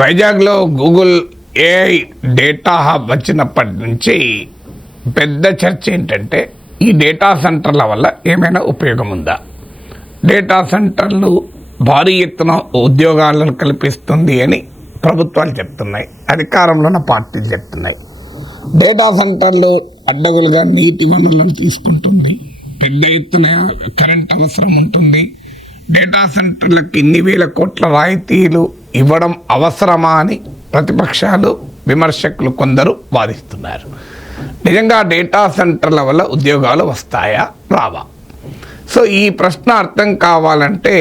వైజాగ్లో Google AI data hub వచ్చినప్పటి నుంచి పెద్ద చర్చ ఏంటంటే ఈ డేటా సెంటర్ల వల్ల ఏమైనా ఉపయోగం ఉందా, డేటా సెంటర్లు భారీ ఎత్తున ఉద్యోగాలను కల్పిస్తుంది అని ప్రభుత్వాలు చెప్తున్నాయి, అధికారంలో ఉన్న పార్టీలు చెప్తున్నాయి. డేటా సెంటర్లు అడ్డగులుగా నీటి వనరులను తీసుకుంటుంది, పెద్ద ఎత్తున కరెంట్ అవసరం ఉంటుంది, డేటా సెంటర్లకు ఇన్ని వేల కోట్ల రాయితీలు ఇవ్వడం అవసరమా అని ప్రతిపక్షాలు విమర్శకులు కొందరు వాదిస్తున్నారు. నిజంగా డేటా సెంటర్ల వల్ల ఉద్యోగాలు వస్తాయా రావా? సో ఈ ప్రశ్న అర్థం కావాలంటే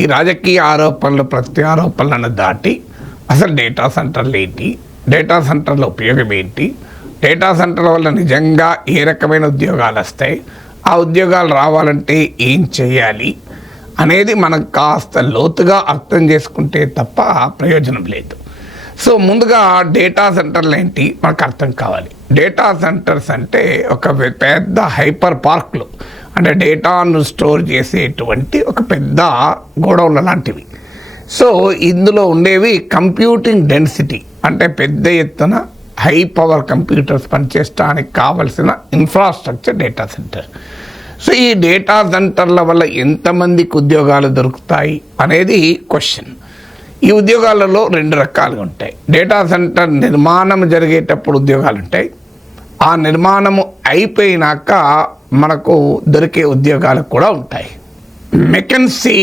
ఈ రాజకీయ ఆరోపణలు ప్రత్యారోపణలను దాటి అసలు డేటా సెంటర్లు ఏంటి, డేటా సెంటర్ల ఉపయోగం ఏంటి, డేటా సెంటర్ల వల్ల నిజంగా ఏ రకమైన ఉద్యోగాలు వస్తాయి, ఆ ఉద్యోగాలు రావాలంటే ఏం చేయాలి అనేది మనం కాస్త లోతుగా అర్థం చేసుకుంటే తప్ప ప్రయోజనం లేదు. సో ముందుగా డేటా సెంటర్లు ఏంటి మనకు అర్థం కావాలి. డేటా సెంటర్స్ అంటే ఒక పెద్ద హైపర్ పార్క్లు, అంటే డేటాను స్టోర్ చేసేటువంటి ఒక పెద్ద గోడౌన్ల లాంటివి. సో ఇందులో ఉండేవి కంప్యూటింగ్ డెన్సిటీ, అంటే పెద్ద ఎత్తున హై పవర్ కంప్యూటర్స్ పనిచేయడానికి కావలసిన ఇన్ఫ్రాస్ట్రక్చర్ డేటా సెంటర్. సో ఈ డేటా సెంటర్ల వల్ల ఎంతమందికి ఉద్యోగాలు దొరుకుతాయి అనేది క్వశ్చన్. ఈ ఉద్యోగాలలో రెండు రకాలుగా ఉంటాయి. డేటా సెంటర్ నిర్మాణం జరిగేటప్పుడు ఉద్యోగాలు ఉంటాయి, ఆ నిర్మాణము అయిపోయినాక మనకు దొరికే ఉద్యోగాలు కూడా ఉంటాయి. మెకెన్సీ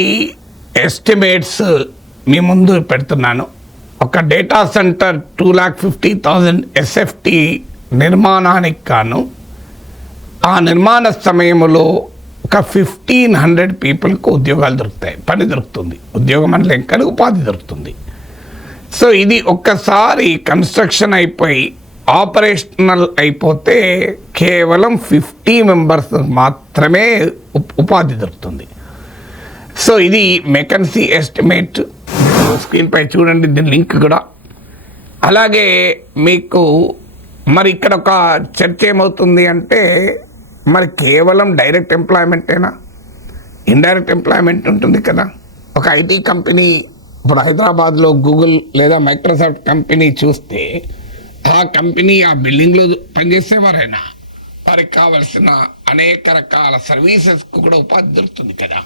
ఎస్టిమేట్స్ మీ ముందు పెడుతున్నాను. ఒక డేటా సెంటర్ 2,50,000 SFT నిర్మాణానికి గాను ఆ నిర్మాణ సమయంలో ఒక 1,500 పీపుల్కు ఉద్యోగాలు దొరుకుతాయి, పని దొరుకుతుంది, ఉద్యోగం అంటే లెక్కన ఉపాధి దొరుకుతుంది. సో ఇది ఒక్కసారి కన్స్ట్రక్షన్ అయిపోయి ఆపరేషనల్ అయిపోతే కేవలం 50 మెంబర్స్ మాత్రమే ఉపాధి దొరుకుతుంది. సో ఇది మెకెన్సీ ఎస్టిమేట్. స్క్రీన్పై చూడండి, దీని లింక్ కూడా. అలాగే మీకు మరి ఇక్కడ ఒక చర్చ ఏమవుతుంది అంటే మరి కేవలం డైరెక్ట్ ఎంప్లాయ్మెంటేనా, ఇండైరెక్ట్ ఎంప్లాయ్మెంట్ ఉంటుంది కదా. ఒక ఐటీ కంపెనీ ఇప్పుడు హైదరాబాద్లో గూగుల్ లేదా మైక్రోసాఫ్ట్ కంపెనీ చూస్తే ఆ కంపెనీ ఆ బిల్డింగ్లో పనిచేసేవారైనా వారికి కావలసిన అనేక రకాల సర్వీసెస్కు కూడా ఉపాధి దొరుకుతుంది కదా.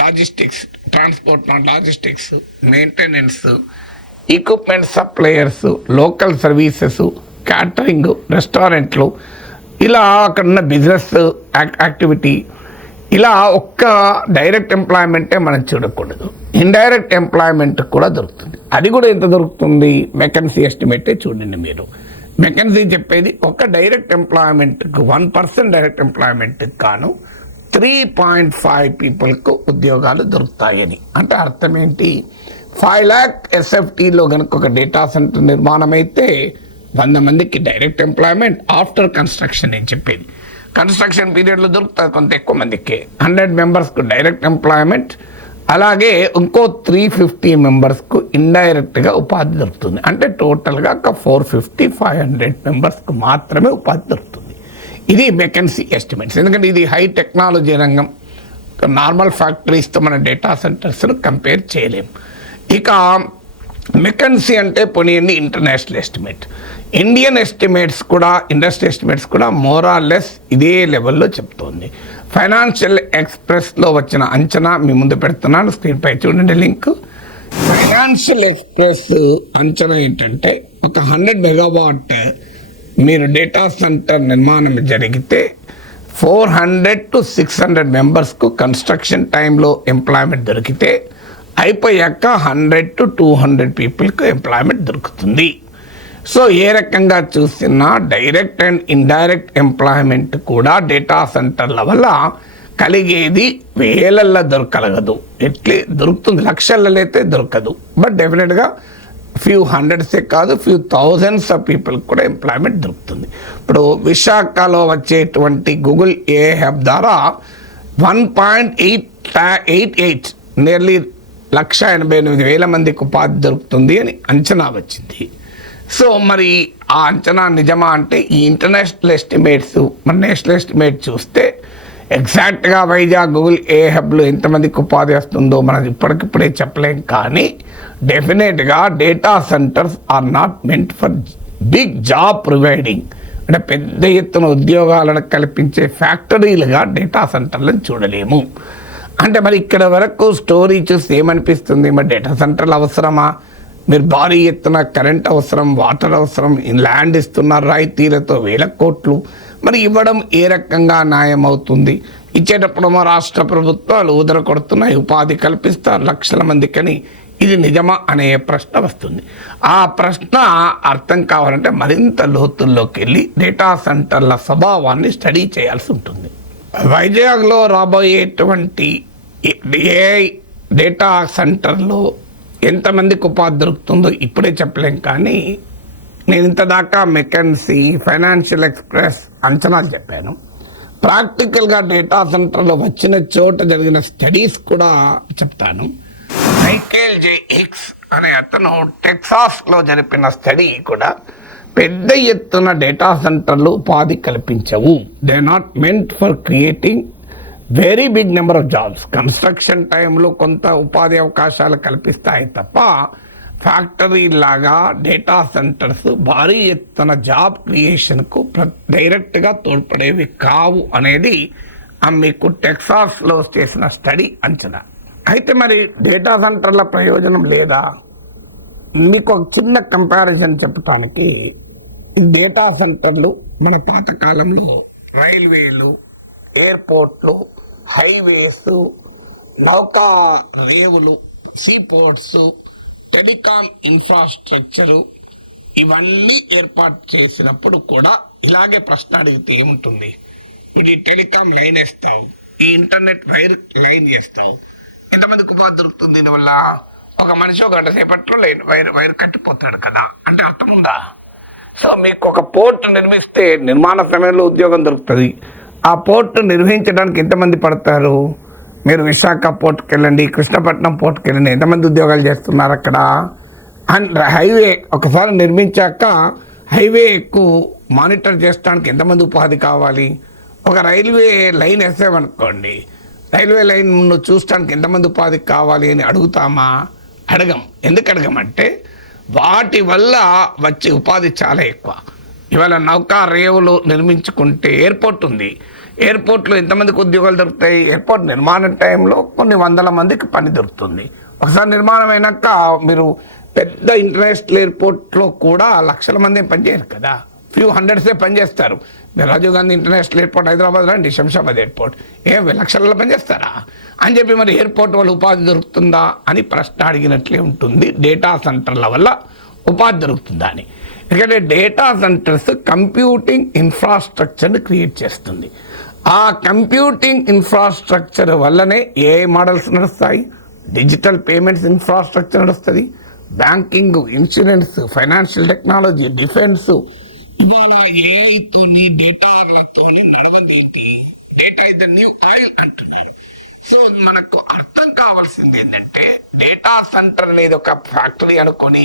Logistics, transport, non logistics, maintenance, equipment suppliers, local services, catering, రెస్టారెంట్లు, ఇలా అక్కడ ఉన్న బిజినెస్ యాక్టివిటీ, ఇలా ఒక్క డైరెక్ట్ ఎంప్లాయ్మెంటే మనం చూడకూడదు, ఇండైరెక్ట్ ఎంప్లాయ్మెంట్ కూడా దొరుకుతుంది. అది కూడా ఎంత దొరుకుతుంది? మెకెన్సీ ఎస్టిమేటే చూడండి మీరు. మెకెన్సీ చెప్పేది ఒక డైరెక్ట్ ఎంప్లాయ్మెంట్కు 1% డైరెక్ట్ ఎంప్లాయ్మెంట్కి కాను 3.5 పీపుల్కు ఉద్యోగాలు దొరుకుతాయని. అంటే అర్థం ఏంటి? 5 lakh SFTలో కనుక ఒక డేటా సెంటర్ నిర్మాణం అయితే 100 మందికి డైరెక్ట్ ఎంప్లాయ్మెంట్ ఆఫ్టర్ కన్స్ట్రక్షన్ అని చెప్పేది. కన్స్ట్రక్షన్ పీరియడ్లో దొరుకుతుంది కొంత ఎక్కువ మందికి. 100 మెంబర్స్కు డైరెక్ట్ ఎంప్లాయ్మెంట్, అలాగే ఇంకో 350 మెంబర్స్కు ఇండైరెక్ట్గా ఉపాధి దొరుకుతుంది. అంటే టోటల్గా ఒక 450-500 మెంబర్స్కు మాత్రమే ఉపాధి దొరుకుతుంది. ఇది వేకెన్సీ ఎస్టిమేట్స్. ఎందుకంటే ఇది హై టెక్నాలజీ రంగం, నార్మల్ ఫ్యాక్టరీస్తో మన డేటా సెంటర్స్ను కంపేర్ చేయలేం. ఇక మెకెన్సీ అంటే పోనీయండి ఇంటర్నేషనల్ ఎస్టిమేట్, ఇండియన్ ఎస్టిమేట్స్ కూడా, ఇండస్ట్రీ ఎస్టిమేట్స్ కూడా మోర్ ఆర్ లెస్ ఇదే లెవెల్లో చెప్తోంది. ఫైనాన్షియల్ ఎక్స్ప్రెస్లో వచ్చిన అంచనా మీ ముందు పెడుతున్నాను, స్క్రీన్పై చూడండి లింక్. ఫైనాన్షియల్ ఎక్స్ప్రెస్ అంచనా ఏంటంటే ఒక 100 మెగావాట్ మీరు డేటా సెంటర్ నిర్మాణం జరిగితే 400 to 600 మెంబర్స్కు కన్స్ట్రక్షన్ టైంలో ఎంప్లాయ్మెంట్ దొరికితే అయిపోయాక 100 to 200 పీపుల్కు ఎంప్లాయ్మెంట్ దొరుకుతుంది. సో ఏ రకంగా చూసినా డైరెక్ట్ అండ్ ఇండైరెక్ట్ ఎంప్లాయ్మెంట్ కూడా డేటా సెంటర్ల వల్ల కలిగేది వేలల్లో దొరకగలదు. ఎట్లే దొరుకుతుంది, లక్షలలో అయితే దొరకదు, బట్ డెఫినెట్గా ఫ్యూ హండ్రెడ్సే కాదు ఫ్యూ థౌజండ్స్ ఆఫ్ పీపుల్కి కూడా ఎంప్లాయ్మెంట్ దొరుకుతుంది. ఇప్పుడు విశాఖలో వచ్చేటువంటి గూగుల్ ఏ హబ్ ద్వారా 1.88 నియర్లీ 1,88,000 మందికి ఉపాధి దొరుకుతుంది అని అంచనా వచ్చింది. సో మరి ఆ అంచనా నిజమా అంటే ఈ ఇంటర్నేషనల్ ఎస్టిమేట్స్ మన నేషనల్ ఎస్టిమేట్ చూస్తే ఎగ్జాక్ట్గా వైజాగ్ గూగుల్ ఏ హబ్లో ఎంతమందికి ఉపాధి వస్తుందో మనం ఇప్పటికిప్పుడే చెప్పలేం, కానీ డెఫినెట్గా data centers are not meant for big job providing, అంటే పెద్ద ఎత్తున ఉద్యోగాలను కల్పించే ఫ్యాక్టరీలుగా డేటా సెంటర్లను చూడలేము. అంటే మరి ఇక్కడ వరకు స్టోరీ చూసి ఏమనిపిస్తుంది, మరి డేటా సెంటర్లు అవసరమా? మీరు భారీ ఎత్తున కరెంట్ అవసరం, వాటర్ అవసరం, ల్యాండ్ ఇస్తున్నారు రాయితీలతో 1000 కోట్లు, మరి ఇవ్వడం ఏ రకంగా న్యాయం అవుతుంది? ఇచ్చేటప్పుడు మా రాష్ట్ర ప్రభుత్వాలు ఉదర కొడుతున్నాయి, ఉపాధి కల్పిస్తారు లక్షల మందికని, ఇది నిజమా అనే ప్రశ్న వస్తుంది. ఆ ప్రశ్న అర్థం కావాలంటే మరింత లోతుల్లోకి వెళ్ళి డేటా సెంటర్ల స్వభావాన్ని స్టడీ చేయాల్సి ఉంటుంది. వైజాగ్లో రాబోయేటువంటి ఏఐ డేటా సెంటర్లో ఎంతమందికి ఉపాధి దొరుకుతుందో ఇప్పుడే చెప్పలేం, కానీ నేను ఇంతదాకా మెకెన్సీ, ఫైనాన్షియల్ ఎక్స్ప్రెస్ అంచనాలు చెప్పాను. ప్రాక్టికల్గా డేటా సెంటర్లో వచ్చిన చోట జరిగిన స్టడీస్ కూడా చెప్తాను. మైకేల్ జే హిక్స్ అనే అతను టెక్సాస్లో జరిపిన స్టడీ కూడా పెద్ద ఎత్తున డేటా సెంటర్లు ఉపాధి కల్పించవు. They not meant for creating very big number of jobs. Construction టైంలో కొంత ఉపాధి అవకాశాలు కల్పిస్తాయి తప్ప ఫ్యాక్టరీ లాగా డేటా సెంటర్స్ భారీ ఎత్తున జాబ్ క్రియేషన్కు డైరెక్ట్గా తోడ్పడేవి కావు అనేది మీకు టెక్సాస్లో చేసిన స్టడీ అంచనా. అయితే మరి డేటా సెంటర్ల ప్రయోజనం లేదా? మీకు ఒక చిన్న కంపారిజన్ చెప్పడానికి, డేటా సెంటర్లు మన పాతకాలంలో రైల్వేలు, ఎయిర్పోర్ట్లు, హైవేస్, నౌకా రేవులు, సీపోర్ట్స్, టెలికాం ఇన్ఫ్రాస్ట్రక్చరు ఇవన్నీ ఏర్పాటు చేసినప్పుడు కూడా ఇలాగే ప్రశ్న అడిగితే ఏముంటుంది? ఇది టెలికాం లైన్ వేస్తావు, ఈ ఇంటర్నెట్ వైర్ లైన్ చేస్తావు, ఎంతమందికి ఉపాధి దొరుకుతుంది దీనివల్ల? ఒక మనిషి ఒక గంట సేపట్లో వైర్ కట్టిపోతాడు కదా, అంటే అర్థం ఉందా? సో మీకు ఒక పోర్ట్ నిర్మిస్తే నిర్మాణ సమయంలో ఉద్యోగం దొరుకుతుంది. ఆ పోర్ట్ నిర్వహించడానికి ఎంతమంది పడతారు? మీరు విశాఖ పోర్ట్కి వెళ్ళండి, కృష్ణపట్నం పోర్ట్కి వెళ్ళండి, ఎంతమంది ఉద్యోగాలు చేస్తున్నారు అక్కడ? అండ్ హైవే ఒకసారి నిర్మించాక హైవే ఎక్కువ మానిటర్ చేయడానికి ఎంతమంది ఉపాధి కావాలి? ఒక రైల్వే లైన్ వేసామనుకోండి, రైల్వే లైన్ చూడటానికి ఎంతమంది ఉపాధి కావాలి అని అడుగుతామా? అడగం. ఎందుకు అడగమంటే వాటి వల్ల వచ్చే ఉపాధి చాలా ఎక్కువ. ఇవాళ నౌకా రేవులు నిర్మించుకుంటే ఎయిర్పోర్ట్ ఉంది, ఎయిర్పోర్ట్లో ఎంతమందికి ఉద్యోగాలు దొరుకుతాయి? ఎయిర్పోర్ట్ నిర్మాణం టైంలో కొన్ని వందల మందికి పని దొరుకుతుంది. ఒకసారి నిర్మాణం అయినాక మీరు పెద్ద ఇంటర్నేషనల్ ఎయిర్పోర్ట్లో కూడా లక్షల మంది పనిచేయరు కదా, ఫ్యూ హండ్రెడ్సే పనిచేస్తారు. మీరు రాజీవ్ గాంధీ ఇంటర్నేషనల్ ఎయిర్పోర్ట్ హైదరాబాద్ రండి, శంషాబాద్ ఎయిర్పోర్ట్ లక్షలలో పనిచేస్తారా అని చెప్పి మరి ఎయిర్పోర్ట్ వల్ల ఉపాధి దొరుకుతుందా అని ప్రశ్న అడిగినట్లే ఉంటుంది. డేటా సెంటర్ల వల్ల ఉపాధి దొరుకుతుందా అని. ఎందుకంటే డేటా సెంటర్స్ కంప్యూటింగ్ ఇన్ఫ్రాస్ట్రక్చర్ని క్రియేట్ చేస్తుంది. ఆ కంప్యూటింగ్ ఇన్ఫ్రాస్ట్రక్చర్ వల్లనే ఏఐ మోడల్స్ నడుస్తాయి, డిజిటల్ పేమెంట్స్ ఇన్ఫ్రాస్ట్రక్చర్ నడుస్తుంది, banking, insurance, financial technology, defence. ఇవాళ ఏఐతోని డేటాలతోని నడవదేంటి? Data is the new oil అంటున్నారు. సో మనకు అర్థం కావాల్సింది ఏంటంటే డేటా సెంటర్ అనేది ఒక ఫ్యాక్టరీ అనుకొని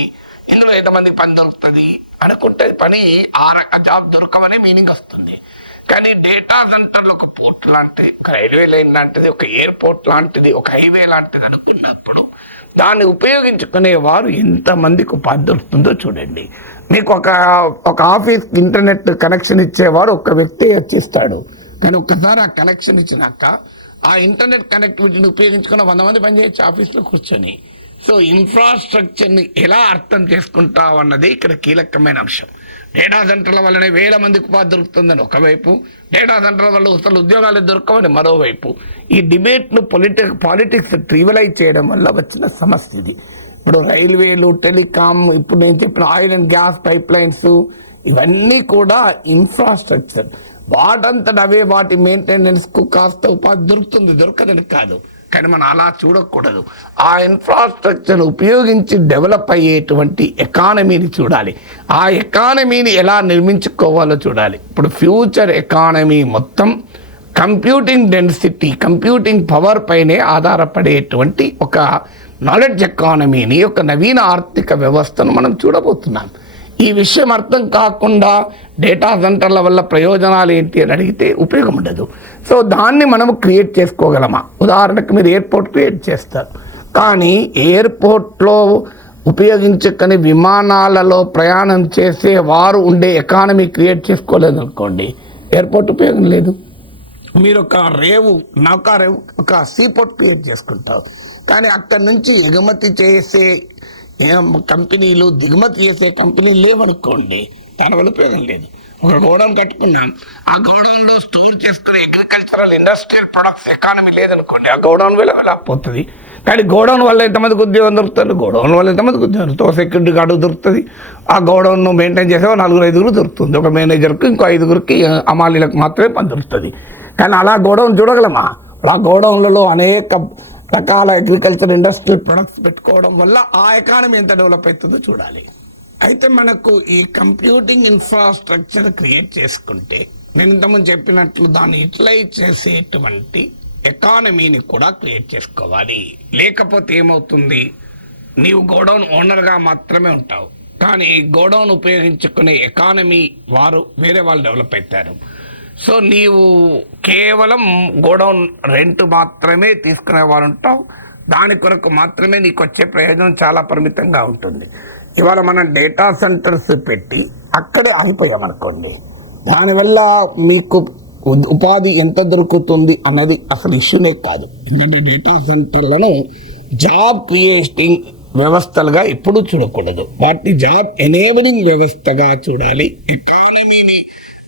ఇందులో ఎంతమంది పని దొరుకుతుంది అనుకుంటే పని ఆ జాబ్ దొరకమనే మీనింగ్ వస్తుంది. కానీ డేటా సెంటర్లో ఒక పోర్ట్ లాంటిది, ఒక రైల్వే లైన్ లాంటిది, ఒక ఎయిర్పోర్ట్ లాంటిది, ఒక హైవే లాంటిది అనుకున్నప్పుడు దాన్ని ఉపయోగించుకునేవారు ఎంతమందికి ఉపాధి దొరుకుతుందో చూడండి. మీకు ఒక ఆఫీస్ ఇంటర్నెట్ కనెక్షన్ ఇచ్చేవాడు ఒక వ్యక్తి వచ్చిస్తాడు, కానీ ఒక్కసారి ఆ కనెక్షన్ ఇచ్చినాక ఆ ఇంటర్నెట్ కనెక్టివిటీని ఉపయోగించుకున్న 100 మంది పనిచేయచ్చు ఆఫీస్లో కూర్చొని. సో ఇన్ఫ్రాస్ట్రక్చర్ని ఎలా అర్థం చేసుకుంటాం అన్నది ఇక్కడ కీలకమైన అంశం. డేటా సెంటర్ల వల్లనే 1000 మందికి ఉపాధి దొరుకుతుందని ఒకవైపు, డేటా సెంటర్ల వల్ల అసలు ఉద్యోగాలు దొరకవని మరోవైపు. ఈ డిబేట్ను పాలిటిక్స్ ట్రివలైజ్ చేయడం వల్ల వచ్చిన సమస్య ఇది. ఇప్పుడు రైల్వేలు, టెలికాం, ఇప్పుడు నేను చెప్పిన oil and gas pipe lines ఇవన్నీ కూడా ఇన్ఫ్రాస్ట్రక్చర్. వాటంతట అవే వాటి మెయింటెనెన్స్కు కాస్త ఉపాధి దొరుకుతుంది, దొరకదని కాదు. కానీ మనం అలా చూడకూడదు. ఆ ఇన్ఫ్రాస్ట్రక్చర్ ఉపయోగించి డెవలప్ అయ్యేటువంటి ఎకానమీని చూడాలి. ఆ ఎకానమీని ఎలా నిర్మించుకోవాలో చూడాలి. ఇప్పుడు ఫ్యూచర్ ఎకానమీ మొత్తం కంప్యూటింగ్ డెన్సిటీ, కంప్యూటింగ్ పవర్ పైనే ఆధారపడేటువంటి ఒక నాలెడ్జ్ ఎకానమీని, ఒక నవీన ఆర్థిక వ్యవస్థను మనం చూడబోతున్నాం. ఈ విషయం అర్థం కాకుండా డేటా సెంటర్ల వల్ల ప్రయోజనాలు ఏంటి అని అడిగితే ఉపయోగం ఉండదు. సో దాన్ని మనము క్రియేట్ చేసుకోగలమా? ఉదాహరణకు మీరు ఎయిర్పోర్ట్ క్రియేట్ చేస్తారు, కానీ ఎయిర్పోర్ట్లో ఉపయోగించుకొని విమానాలలో ప్రయాణం చేసే వారు ఉండే ఎకానమీ క్రియేట్ చేసుకోలేదు అనుకోండి, ఎయిర్పోర్ట్ ఉపయోగం లేదు. మీరు ఒక నౌకా రేవు, ఒక సీపోర్ట్ క్రియేట్ చేసుకుంటారు, కానీ అక్కడి నుంచి ఎగుమతి చేసే కంపెనీలు, దిగుమతి చేసే కంపెనీలు లేవనుకోండి, దానివల్ల ఉపయోగం లేదు. ఒక గోడౌన్ కట్టుకున్నాం, ఆ గోడౌన్లో స్టోర్ చేసుకునే అగ్రికల్చరల్ ఇండస్ట్రియల్ ప్రొడక్ట్స్ ఎకానమీ లేదనుకోండి, ఆ గోడౌన్ వెళ్ళకపోతుంది. కానీ గోడౌన్ వల్ల ఎంతమందికి ఉద్యోగం దొరుకుతుంది? గోడౌన్ వల్ల ఎంతమందికి ఉద్యోగం దొరుకుతుంది? సెక్యూరిటీ గార్డు దొరుకుతుంది, ఆ గోడౌన్ను మెయింటైన్ చేసే 4-5 దొరుకుతుంది, ఒక మేనేజర్కు ఇంకో 5 అమాలీలకు మాత్రమే పని దొరుకుతుంది. కానీ అలా గోడౌన్ చూడగలమా? అలా గోడౌన్లలో అనేక రకాల అగ్రికల్చర్ ఇండస్ట్రియల్ ప్రొడక్ట్స్ పెట్టుకోవడం వల్ల ఆ ఎకానమీ ఎంత డెవలప్ అవుతుందో చూడాలి. అయితే మనకు ఈ కంప్యూటింగ్ ఇన్ఫ్రాస్ట్రక్చర్ క్రియేట్ చేసుకుంటే, నేను ఇంతకుముందు చెప్పినట్లు దాన్ని యూటిలైజ్ చేసేటువంటి ఎకానమీని కూడా క్రియేట్ చేసుకోవాలి. లేకపోతే ఏమవుతుంది, నీవు గోడౌన్ ఓనర్గా మాత్రమే ఉంటావు, కానీ గోడౌన్ ఉపయోగించుకునే ఎకానమీ వేరే వాళ్ళు డెవలప్ అవుతారు. సో నీవు కేవలం గోడౌన్ రెంట్ మాత్రమే తీసుకునే వాళ్ళు ఉంటావు, దాని కొరకు మాత్రమే నీకు వచ్చే ప్రయోజనం చాలా పరిమితంగా ఉంటుంది. ఇవాళ మనం డేటా సెంటర్స్ పెట్టి అక్కడే ఆగిపోయామనుకోండి, దానివల్ల మీకు ఉపాధి ఎంత దొరుకుతుంది అన్నది అసలు ఇష్యూనే కాదు. ఎందుకంటే డేటా సెంటర్లను జాబ్ క్రియేటింగ్ వ్యవస్థలుగా ఎప్పుడూ చూడకూడదు, వాటిని జాబ్ ఎనేబులింగ్ వ్యవస్థగా చూడాలి. ఎకానమీని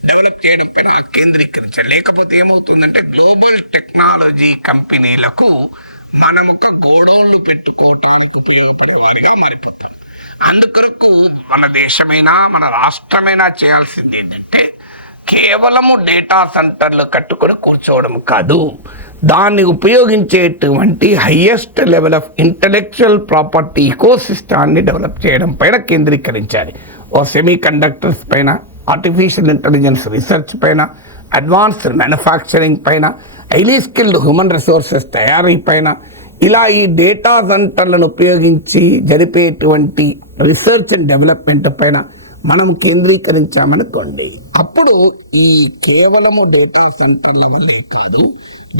డెవలప్ చేయడం పైన కేంద్రీకరించాలి. లేకపోతే ఏమవుతుందంటే గ్లోబల్ టెక్నాలజీ కంపెనీలకు మనం ఒక గోడౌన్లు పెట్టుకోవటానికి ఉపయోగపడే వారిగా మారిపోతాం. అందుకొరకు మన దేశమైనా మన రాష్ట్రమైనా చేయాల్సింది ఏంటంటే కేవలము డేటా సెంటర్లు కట్టుకొని కూర్చోవడం కాదు, దాన్ని ఉపయోగించేటువంటి highest level of intellectual property ఇకోసిస్టాన్ని డెవలప్ చేయడం పైన కేంద్రీకరించాలి. సెమీ కండక్టర్స్ పైన, ఆర్టిఫిషియల్ ఇంటెలిజెన్స్ రీసెర్చ్ పైన, అడ్వాన్స్డ్ మ్యానుఫ్యాక్చరింగ్ పైన, హైలీ స్కిల్డ్ హ్యూమన్ రిసోర్సెస్ తయారీ పైన, ఇలా ఈ డేటా సెంటర్లను ఉపయోగించి జరిపేటువంటి రీసెర్చ్ అండ్ డెవలప్మెంట్ పైన మనం కేంద్రీకరించామనుకోండి, అప్పుడు ఈ కేవలము డేటా సెంటర్ల వల్ల కాదు,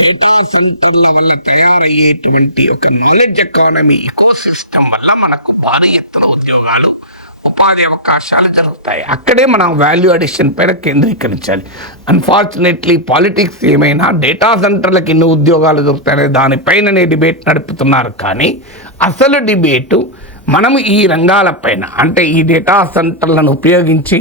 డేటా సెంటర్ల వల్ల తయారయ్యేటువంటి ఒక నాలెడ్జ్ ఎకానమీ ఇకోసిస్టమ్ వల్ల మనకు భారీ ఎత్తున ఉద్యోగాలు, ఉపాధి అవకాశాలు జరుగుతాయి. అక్కడే మనం వాల్యూ అడిషన్ పైన కేంద్రీకరించాలి. అన్ఫార్చునేట్లీ పాలిటిక్స్ ఏమైనా డేటా సెంటర్లకు ఎన్ని ఉద్యోగాలు దొరుకుతాయనే దానిపైననే డిబేట్ నడుపుతున్నారు. కానీ అసలు డిబేటు మనము ఈ రంగాలపైన, అంటే ఈ డేటా సెంటర్లను ఉపయోగించి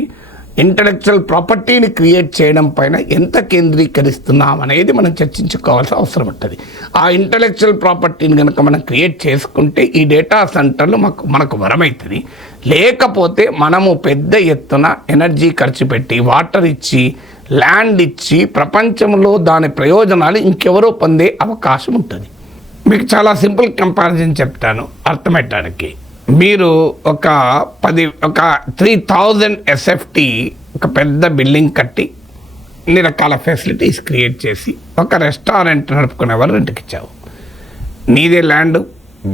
ఇంటలెక్చువల్ ప్రాపర్టీని క్రియేట్ చేయడం పైన ఎంత కేంద్రీకరిస్తున్నాం అనేది మనం చర్చించుకోవాల్సిన అవసరం ఉంటుంది. ఆ ఇంటలెక్చువల్ ప్రాపర్టీని కనుక మనం క్రియేట్ చేసుకుంటే ఈ డేటా సెంటర్లు మనకు వరమవుతుంది. లేకపోతే మనము పెద్ద ఎత్తున ఎనర్జీ ఖర్చు పెట్టి, వాటర్ ఇచ్చి, ల్యాండ్ ఇచ్చి ప్రపంచంలో దాని ప్రయోజనాలు ఇంకెవరో పొందే అవకాశం ఉంటుంది. మీకు చాలా సింపుల్ కంపారిజన్ చెప్తాను అర్థమయ్యడానికి. మీరు ఒక 3000 SFT ఒక పెద్ద బిల్డింగ్ కట్టి అన్ని రకాల ఫెసిలిటీస్ క్రియేట్ చేసి ఒక రెస్టారెంట్ నడుపుకునే వాళ్ళు రెంట్కి ఇచ్చావు. నీదే ల్యాండ్,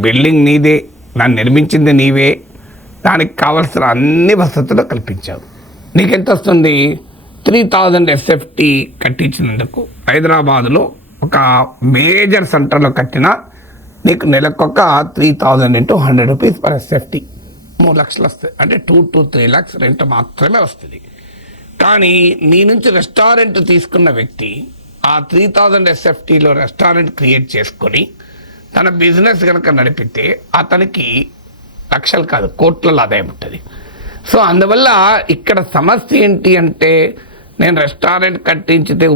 బిల్డింగ్ నీదే, దాన్ని నిర్మించింది నీవే, దానికి కావాల్సిన అన్ని వసతులు కల్పించావు. నీకెంత వస్తుంది? 3000 SFT కట్టించినందుకు హైదరాబాదులో ఒక మేజర్ సెంటర్లో కట్టిన నీకు నెలకొక 3000 × 100 రూపీస్ పర్ SFT, 3 లక్షలు వస్తుంది. అంటే 2 to 3 lakhs రెంట్ మాత్రమే వస్తుంది. కానీ నీ నుంచి రెస్టారెంట్ తీసుకున్న వ్యక్తి ఆ 3000 SFTలో రెస్టారెంట్ క్రియేట్ చేసుకొని తన బిజినెస్ కనుక నడిపితే అతనికి లక్షలు కాదు కోట్ల ఆదాయం ఉంటుంది. సో అందువల్ల ఇక్కడ సమస్య ఏంటి అంటే, నేను రెస్టారెంట్ కట్టించితే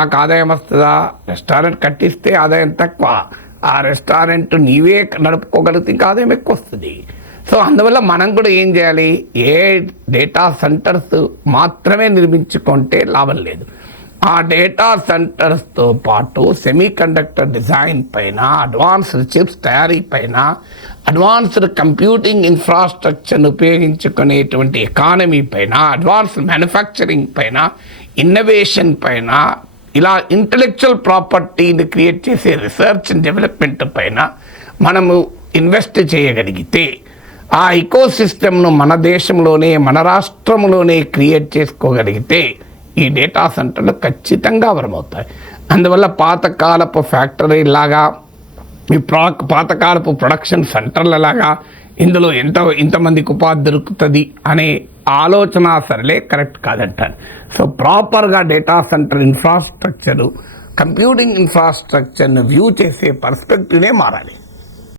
నాకు ఆదాయం వస్తుందా? రెస్టారెంట్ కట్టిస్తే ఆదాయం తక్కువ, ఆ రెస్టారెంట్ నీవే నడుపుకోగలిగితే ఇంకా ఆదాయం ఎక్కువ వస్తుంది. సో అందువల్ల మనం కూడా ఏం చేయాలి, ఏ డేటా సెంటర్స్ మాత్రమే నిర్మించుకుంటే లాభం లేదు. ఆ డేటా సెంటర్స్తో పాటు సెమీ కండక్టర్ డిజైన్ పైన, అడ్వాన్స్డ్ చిప్స్ తయారీ పైన, అడ్వాన్స్డ్ కంప్యూటింగ్ ఇన్ఫ్రాస్ట్రక్చర్ను ఉపయోగించుకునేటువంటి ఎకానమీ పైన, అడ్వాన్స్డ్ మ్యానుఫ్యాక్చరింగ్ పైన, ఇన్నోవేషన్ పైన, ఇలా ఇంటలెక్చువల్ ప్రాపర్టీని క్రియేట్ చేసే రీసెర్చ్ అండ్ డెవలప్మెంట్ పైన మనము ఇన్వెస్ట్ చేయగలిగితే ఆ ఇకో సిస్టమ్ను మన దేశంలోనే మన రాష్ట్రంలోనే క్రియేట్ చేసుకోగలిగితే ఈ డేటా సెంటర్లు ఖచ్చితంగా అవరమవుతాయి. అందువల్ల పాతకాలపు ఫ్యాక్టరీ లాగా ఈ పాతకాలపు ప్రొడక్షన్ సెంటర్ల లాగా ఇందులో ఇంతమందికి ఉపాధి దొరుకుతుంది అనే ఆలోచన సరలే కరెక్ట్ కాదంటారు. సో ప్రాపర్గా డేటా సెంటర్ ఇన్ఫ్రాస్ట్రక్చరు, కంప్యూటింగ్ ఇన్ఫ్రాస్ట్రక్చర్ను వ్యూ చేసే పర్స్పెక్టివ్నే మారాలి.